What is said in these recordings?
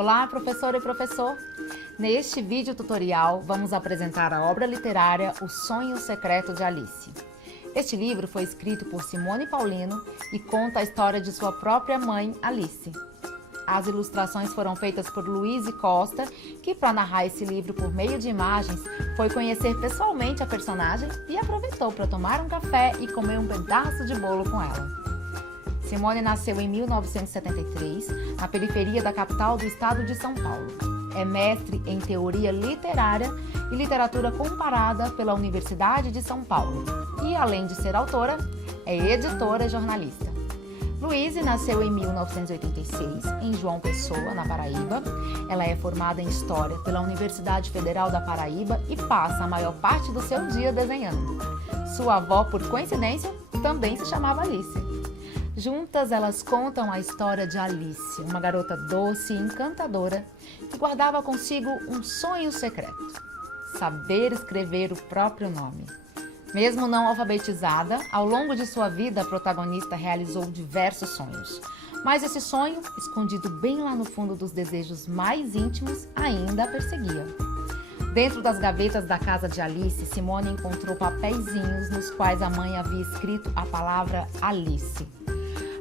Olá, professora e professor! Neste vídeo tutorial, vamos apresentar a obra literária O Sonho Secreto de Alice. Este livro foi escrito por Simone Paulino e conta a história de sua própria mãe, Alice. As ilustrações foram feitas por Luíse Costa, que, para narrar esse livro por meio de imagens, foi conhecer pessoalmente a personagem e aproveitou para tomar um café e comer um pedaço de bolo com ela. Simone nasceu em 1973, na periferia da capital do estado de São Paulo. É mestre em teoria literária e literatura comparada pela Universidade de São Paulo. E, além de ser autora, é editora e jornalista. Luíse nasceu em 1986, em João Pessoa, na Paraíba. Ela é formada em História pela Universidade Federal da Paraíba e passa a maior parte do seu dia desenhando. Sua avó, por coincidência, também se chamava Alice. Juntas, elas contam a história de Alice, uma garota doce e encantadora que guardava consigo um sonho secreto: saber escrever o próprio nome. Mesmo não alfabetizada, ao longo de sua vida a protagonista realizou diversos sonhos. Mas esse sonho, escondido bem lá no fundo dos desejos mais íntimos, ainda a perseguia. Dentro das gavetas da casa de Alice, Simone encontrou papeizinhos nos quais a mãe havia escrito a palavra Alice.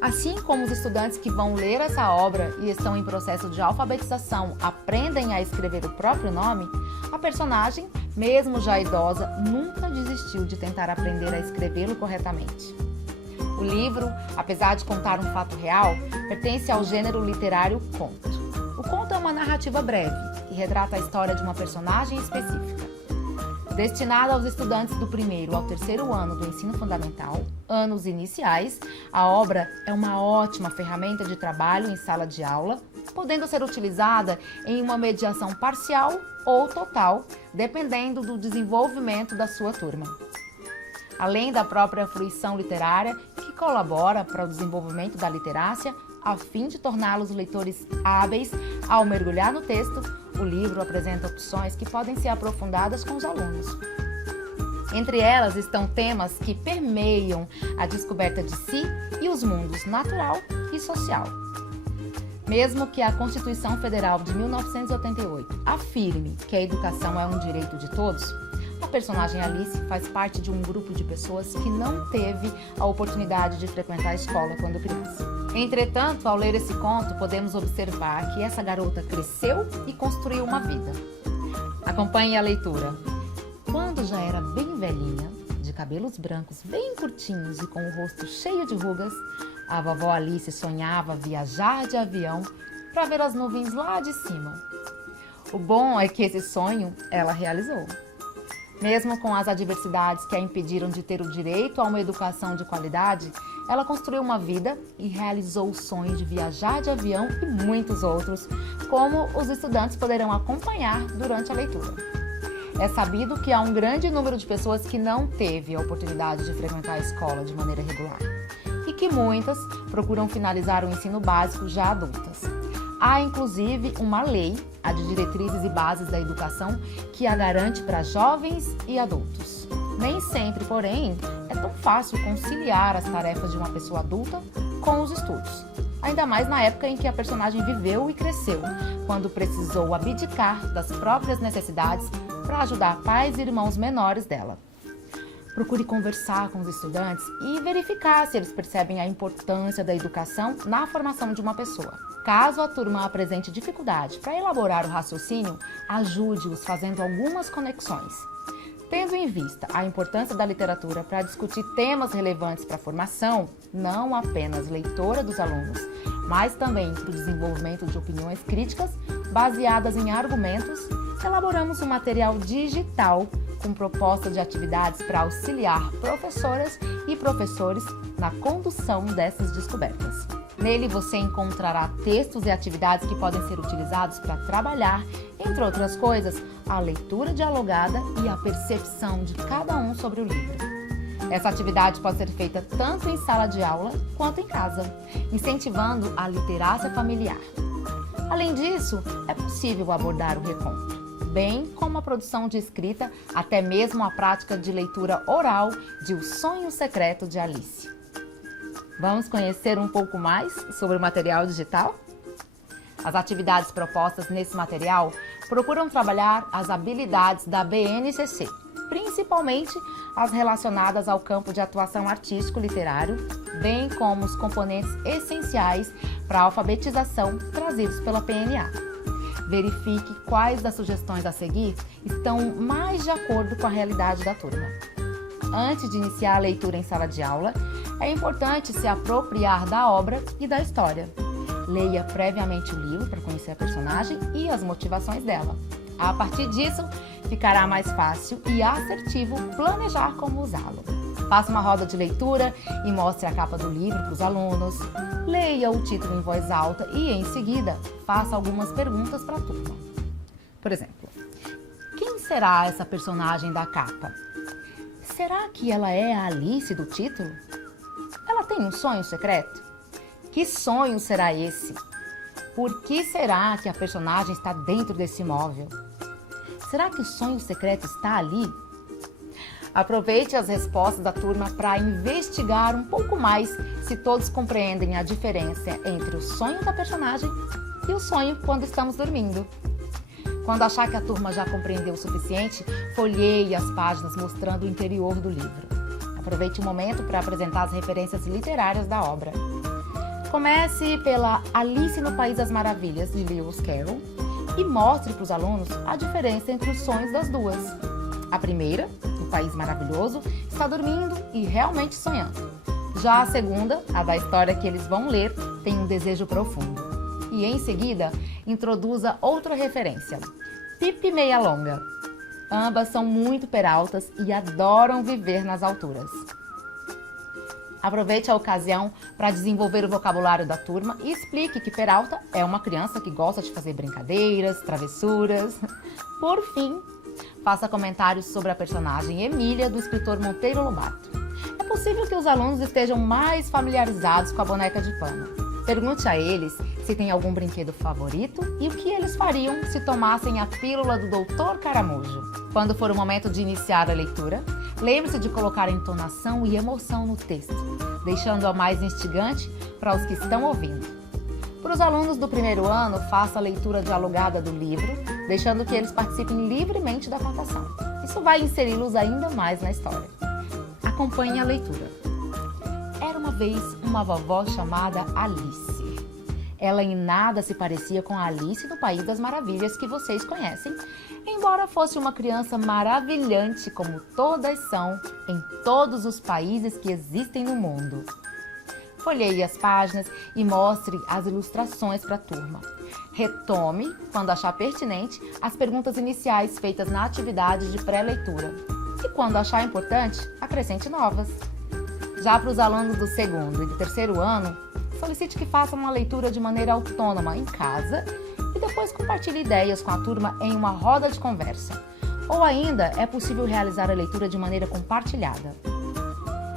Assim como os estudantes que vão ler essa obra e estão em processo de alfabetização aprendem a escrever o próprio nome, a personagem, mesmo já idosa, nunca desistiu de tentar aprender a escrevê-lo corretamente. O livro, apesar de contar um fato real, pertence ao gênero literário conto. O conto é uma narrativa breve que retrata a história de uma personagem específica. Destinada aos estudantes do 1º ao 3º ano do ensino fundamental, anos iniciais, a obra é uma ótima ferramenta de trabalho em sala de aula, podendo ser utilizada em uma mediação parcial ou total, dependendo do desenvolvimento da sua turma. Além da própria fruição literária, que colabora para o desenvolvimento da literácia, a fim de torná-los leitores hábeis ao mergulhar no texto, o livro apresenta opções que podem ser aprofundadas com os alunos. Entre elas estão temas que permeiam a descoberta de si e os mundos natural e social. Mesmo que a Constituição Federal de 1988 afirme que a educação é um direito de todos, a personagem Alice faz parte de um grupo de pessoas que não teve a oportunidade de frequentar a escola quando criança. Entretanto, ao ler esse conto, podemos observar que essa garota cresceu e construiu uma vida. Acompanhe a leitura. Quando já era bem velhinha, de cabelos brancos bem curtinhos e com o rosto cheio de rugas, a vovó Alice sonhava viajar de avião para ver as nuvens lá de cima. O bom é que esse sonho ela realizou. Mesmo com as adversidades que a impediram de ter o direito a uma educação de qualidade, ela construiu uma vida e realizou o sonho de viajar de avião e muitos outros, como os estudantes poderão acompanhar durante a leitura. É sabido que há um grande número de pessoas que não teve a oportunidade de frequentar a escola de maneira regular e que muitas procuram finalizar o ensino básico já adultas. Há, inclusive, uma lei, a de Diretrizes e Bases da Educação, que a garante para jovens e adultos. Nem sempre, porém, é tão fácil conciliar as tarefas de uma pessoa adulta com os estudos. Ainda mais na época em que a personagem viveu e cresceu, quando precisou abdicar das próprias necessidades para ajudar pais e irmãos menores dela. Procure conversar com os estudantes e verificar se eles percebem a importância da educação na formação de uma pessoa. Caso a turma apresente dificuldade para elaborar o raciocínio, ajude-os fazendo algumas conexões. Tendo em vista a importância da literatura para discutir temas relevantes para a formação, não apenas leitora dos alunos, mas também para o desenvolvimento de opiniões críticas baseadas em argumentos, elaboramos um material digital com proposta de atividades para auxiliar professoras e professores na condução dessas descobertas. Nele você encontrará textos e atividades que podem ser utilizados para trabalhar, entre outras coisas, a leitura dialogada e a percepção de cada um sobre o livro. Essa atividade pode ser feita tanto em sala de aula quanto em casa, incentivando a literácia familiar. Além disso, é possível abordar o reconto, bem como a produção de escrita, até mesmo a prática de leitura oral de O Sonho Secreto de Alice. Vamos conhecer um pouco mais sobre o material digital? As atividades propostas nesse material procuram trabalhar as habilidades da BNCC, principalmente as relacionadas ao campo de atuação artístico-literário, bem como os componentes essenciais para a alfabetização trazidos pela PNA. Verifique quais das sugestões a seguir estão mais de acordo com a realidade da turma. Antes de iniciar a leitura em sala de aula, é importante se apropriar da obra e da história. Leia previamente o livro para conhecer a personagem e as motivações dela. A partir disso, ficará mais fácil e assertivo planejar como usá-lo. Faça uma roda de leitura e mostre a capa do livro para os alunos. Leia o título em voz alta e, em seguida, faça algumas perguntas para a turma. Por exemplo, quem será essa personagem da capa? Será que ela é a Alice do título? Ela tem um sonho secreto? Que sonho será esse? Por que será que a personagem está dentro desse imóvel? Será que o sonho secreto está ali? Aproveite as respostas da turma para investigar um pouco mais se todos compreendem a diferença entre o sonho da personagem e o sonho quando estamos dormindo. Quando achar que a turma já compreendeu o suficiente, folheie as páginas mostrando o interior do livro. Aproveite o momento para apresentar as referências literárias da obra. Comece pela Alice no País das Maravilhas, de Lewis Carroll, e mostre para os alunos a diferença entre os sonhos das duas. A primeira, o País Maravilhoso, está dormindo e realmente sonhando. Já a segunda, a da história que eles vão ler, tem um desejo profundo. E em seguida, introduza outra referência, Pippi Meia Longa. Ambas são muito peraltas e adoram viver nas alturas. Aproveite a ocasião para desenvolver o vocabulário da turma e explique que Peralta é uma criança que gosta de fazer brincadeiras, travessuras. Por fim, faça comentários sobre a personagem Emília, do escritor Monteiro Lobato. É possível que os alunos estejam mais familiarizados com a boneca de pano. Pergunte a eles se tem algum brinquedo favorito e o que eles fariam se tomassem a pílula do Dr. Caramujo. Quando for o momento de iniciar a leitura, lembre-se de colocar entonação e emoção no texto, deixando-a mais instigante para os que estão ouvindo. Para os alunos do primeiro ano, faça a leitura dialogada do livro, deixando que eles participem livremente da contação. Isso vai inseri-los ainda mais na história. Acompanhe a leitura. Era uma vez uma vovó chamada Alice. Ela em nada se parecia com a Alice no País das Maravilhas que vocês conhecem, embora fosse uma criança maravilhante como todas são em todos os países que existem no mundo. Folheie as páginas e mostre as ilustrações para a turma. Retome, quando achar pertinente, as perguntas iniciais feitas na atividade de pré-leitura. E quando achar importante, acrescente novas. Já para os alunos do segundo e do terceiro ano, solicite que façam uma leitura de maneira autônoma em casa e depois compartilhe ideias com a turma em uma roda de conversa. Ou ainda, é possível realizar a leitura de maneira compartilhada.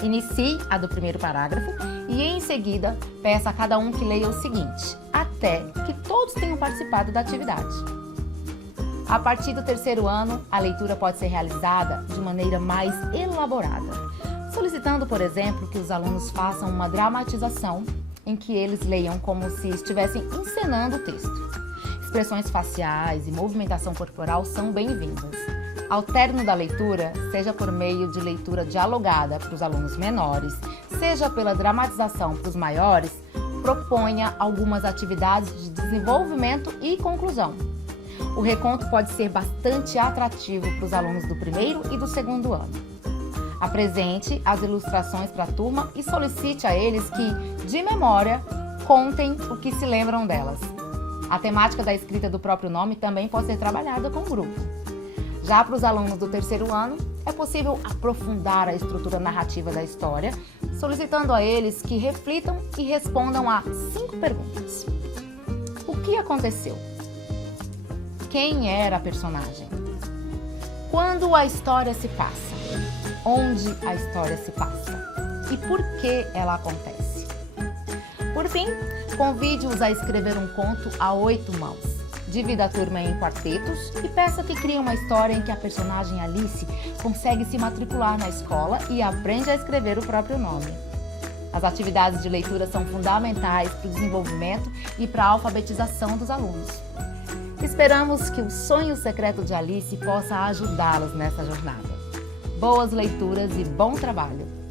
Inicie a do primeiro parágrafo e, em seguida, peça a cada um que leia o seguinte, até que todos tenham participado da atividade. A partir do terceiro ano, a leitura pode ser realizada de maneira mais elaborada, solicitando, por exemplo, que os alunos façam uma dramatização em que eles leiam como se estivessem encenando o texto. Expressões faciais e movimentação corporal são bem-vindas. Ao término da leitura, seja por meio de leitura dialogada para os alunos menores, seja pela dramatização para os maiores, proponha algumas atividades de desenvolvimento e conclusão. O reconto pode ser bastante atrativo para os alunos do primeiro e do segundo ano. Apresente as ilustrações para a turma e solicite a eles que, de memória, contem o que se lembram delas. A temática da escrita do próprio nome também pode ser trabalhada com o grupo. Já para os alunos do terceiro ano, é possível aprofundar a estrutura narrativa da história, solicitando a eles que reflitam e respondam a 5 perguntas. O que aconteceu? Quem era a personagem? Quando a história se passa? Onde a história se passa? E por que ela acontece? Por fim, convide-os a escrever um conto a 8 mãos. Divida a turma em quartetos e peça que criem uma história em que a personagem Alice consegue se matricular na escola e aprende a escrever o próprio nome. As atividades de leitura são fundamentais para o desenvolvimento e para a alfabetização dos alunos. Esperamos que o Sonho Secreto de Alice possa ajudá-los nessa jornada. Boas leituras e bom trabalho!